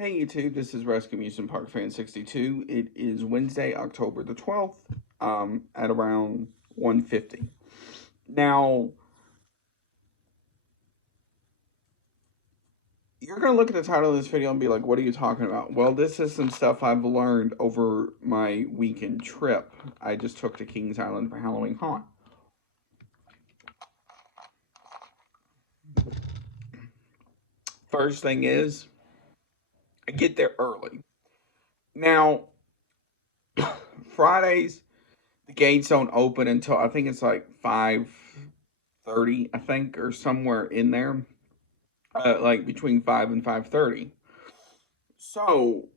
Hey YouTube, this is Rescue Amusement Park Fan 62. It is Wednesday, October the 12th, at around 1:50. Now, you're going to look at the title of this video and be like, what are you talking about? Well, this is some stuff I've learned over my weekend trip I just took to Kings Island for Halloween Haunt. First thing is, I get there early. Now, Fridays, the gates don't open until I think it's like 5:30, I think, or somewhere in there. Like between 5 and 5:30. So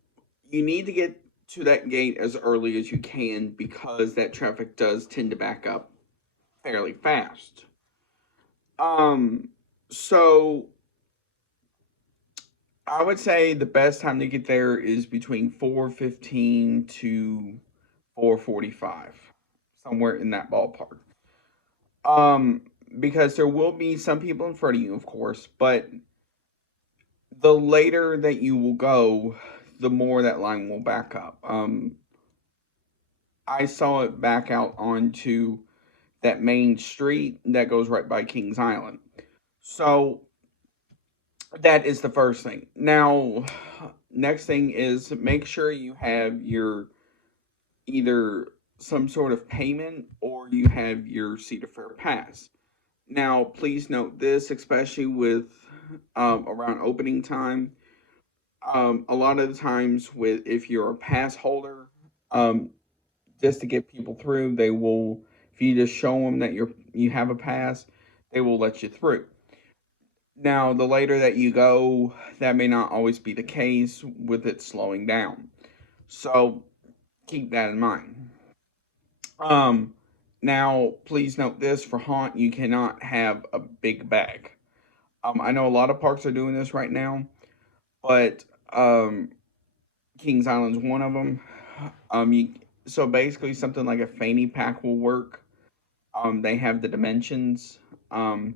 you need to get to that gate as early as you can because that traffic does tend to back up fairly fast. Um, so I would say the best time to get there is between 4:15 to 4:45, somewhere in that ballpark. Um, because there will be some people in front of you, of course, but the later that you will go, the more that line will back up. I saw it back out onto that main street that goes right by Kings Island. So that is the first thing. Now, next thing is make sure you have your either some sort of payment or you have your Cedar Fair pass. Now, please note this, especially with around opening time. A lot of the times, with if you're a pass holder, um, just to get people through, they will. If you just show them that you have a pass, they will let you through. Now, the later that you go, that may not always be the case with it slowing down. So keep that in mind. Um, Now, please note this for haunt, you cannot have a big bag. I know a lot of parks are doing this right now, but Kings Island's one of them. So basically something like a fanny pack will work. They have the dimensions. Um,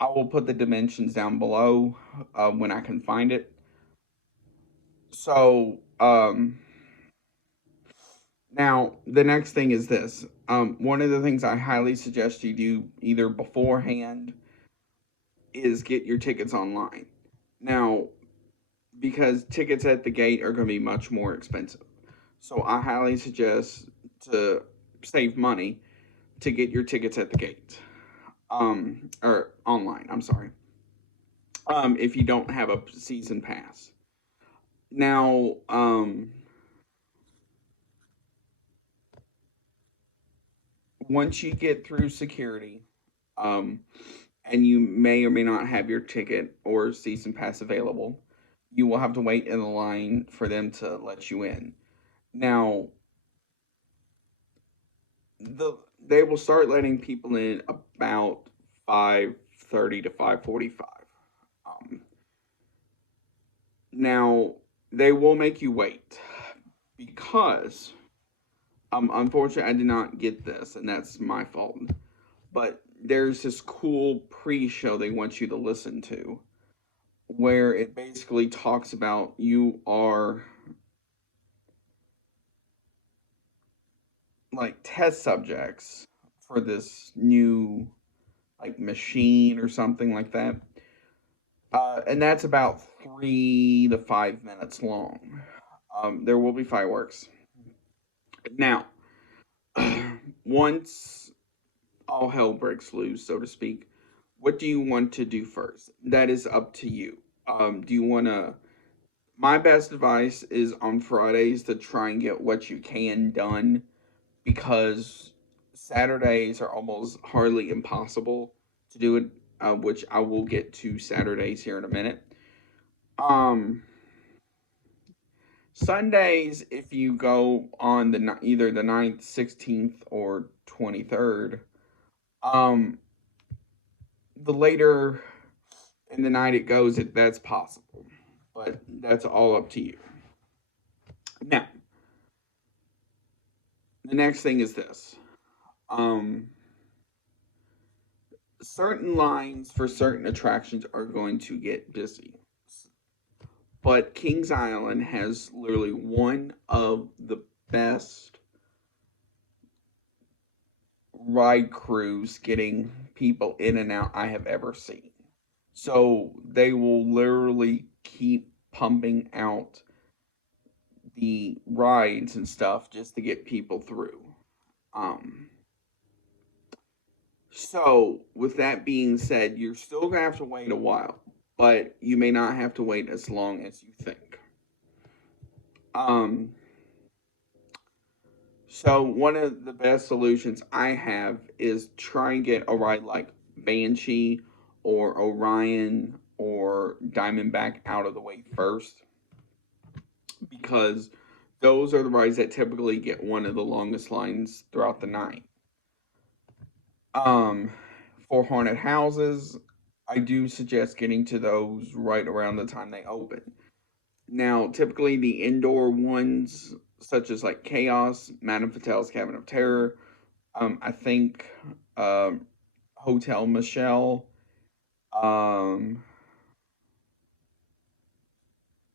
I will put the dimensions down below when I can find it. So now the next thing is this. One of the things I highly suggest you do either beforehand is get your tickets online. Now, because tickets at the gate are going to be much more expensive. So I highly suggest to save money to get your tickets at the gate. Or online, I'm sorry. If you don't have a season pass. Now, once you get through security, um, and you may or may not have your ticket or season pass available, you will have to wait in the line for them to let you in. Now, they will start letting people in about 5:30 to 5:45. Um, Now, they will make you wait because, unfortunately, I did not get this, and that's my fault. But there's this cool pre-show they want you to listen to, where it basically talks about you are like test subjects for this new like machine or something like that. And that's about 3 to 5 minutes long. There will be fireworks. Now, once all hell breaks loose, so to speak, what do you want to do first? That is up to you. Do you want to? My best advice is on Fridays to try and get what you can done because Saturdays are almost hardly impossible to do it, which I will get to Saturdays here in a minute. Um, Sundays, if you go on either the 9th, 16th, or 23rd, um, the later in the night it goes, that's possible, but that's all up to you. Now, the next thing is this. Um, Certain lines for certain attractions are going to get busy. But Kings Island has literally one of the best ride crews getting people in and out I have ever seen. So they will literally keep pumping out the rides and stuff just to get people through. Um, so with that being said, you're still gonna have to wait a while, but you may not have to wait as long as you think. Um, so one of the best solutions I have is try and get a ride like Banshee or Orion or Diamondback out of the way first, because those are the rides that typically get one of the longest lines throughout the night. Um, for haunted houses, I do suggest getting to those right around the time they open. Now, typically the indoor ones, such as like Chaos, Madame Fatale's Cabin of Terror, I think um, Hotel Michelle, um,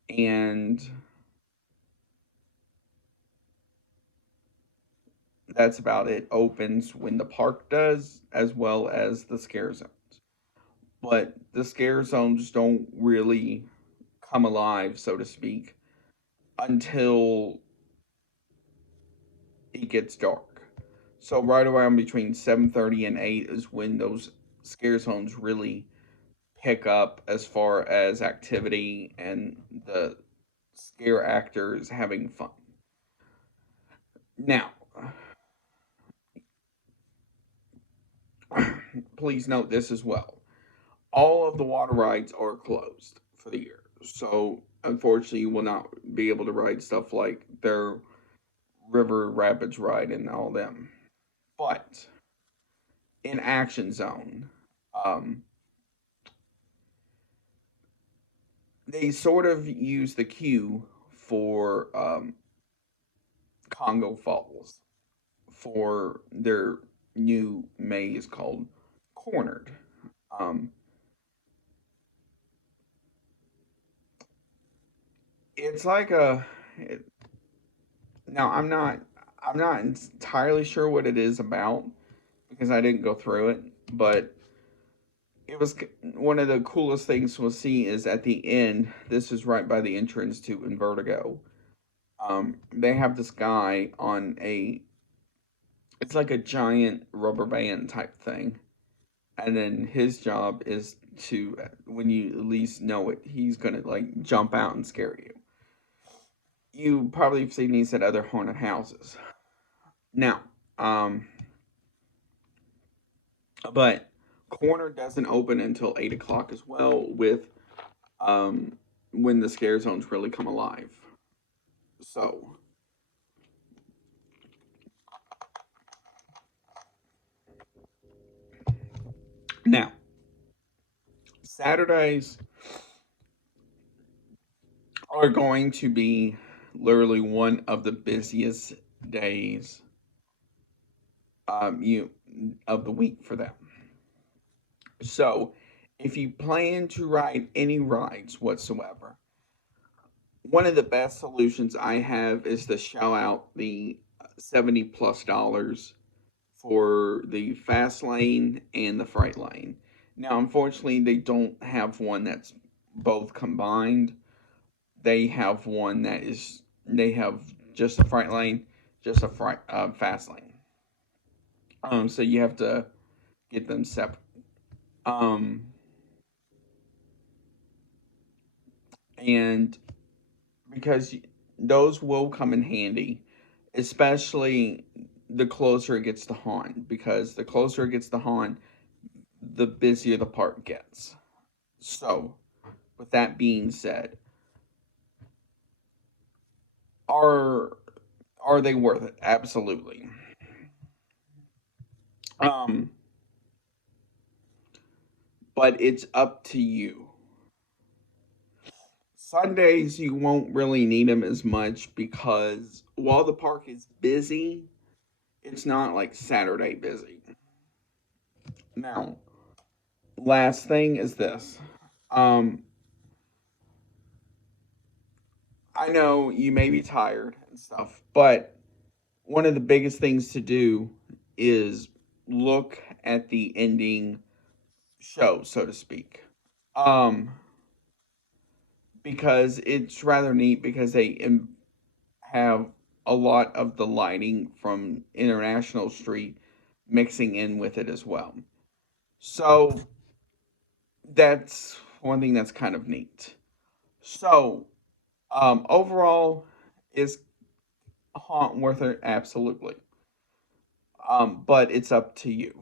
and that's about it. Opens when the park does, as well as the scare zones. But the scare zones don't really come alive, so to speak, until it gets dark. So right around between 7:30 and 8 is when those scare zones really pick up as far as activity and the scare actors having fun. Now, please note this as well. All of the water rides are closed for the year. So unfortunately you will not be able to ride stuff like their River Rapids ride and all them. But in Action Zone, um, they sort of use the queue for Congo Falls for their new maze called Cornered. Um, it's like a it, now I'm not entirely sure what it is about because I didn't go through it, but it was one of the coolest things we'll see is at the end. This is right by the entrance to Invertigo. They have this guy on a it's like a giant rubber band type thing, and then his job is to when you at least know it, he's gonna like jump out and scare you. You probably have seen these at other haunted houses. Now, um, but Corner doesn't open until 8 o'clock as well, with um, when the scare zones really come alive. So now Saturdays are going to be literally one of the busiest days you of the week for them. So if you plan to ride any rides whatsoever, one of the best solutions I have is to shell out the 70 plus dollars for the fast lane and the freight lane. Now, unfortunately, they don't have one that's both combined. They have one that is, they have just a freight lane, just a fast lane. So you have to get them separate. Um, and because those will come in handy, especially the closer it gets to haunt. Because the closer it gets to haunt, the busier the park gets. So, with that being said, are are they worth it? Absolutely. Um, but it's up to you. Sundays you won't really need them as much because while the park is busy, it's not like Saturday busy. Now, last thing is this. Um, I know you may be tired and stuff, but one of the biggest things to do is look at the ending show, so to speak. Um, because it's rather neat because they have a lot of the lighting from International Street mixing in with it as well. So that's one thing that's kind of neat. So overall, is haunt worth it? Absolutely. But it's up to you.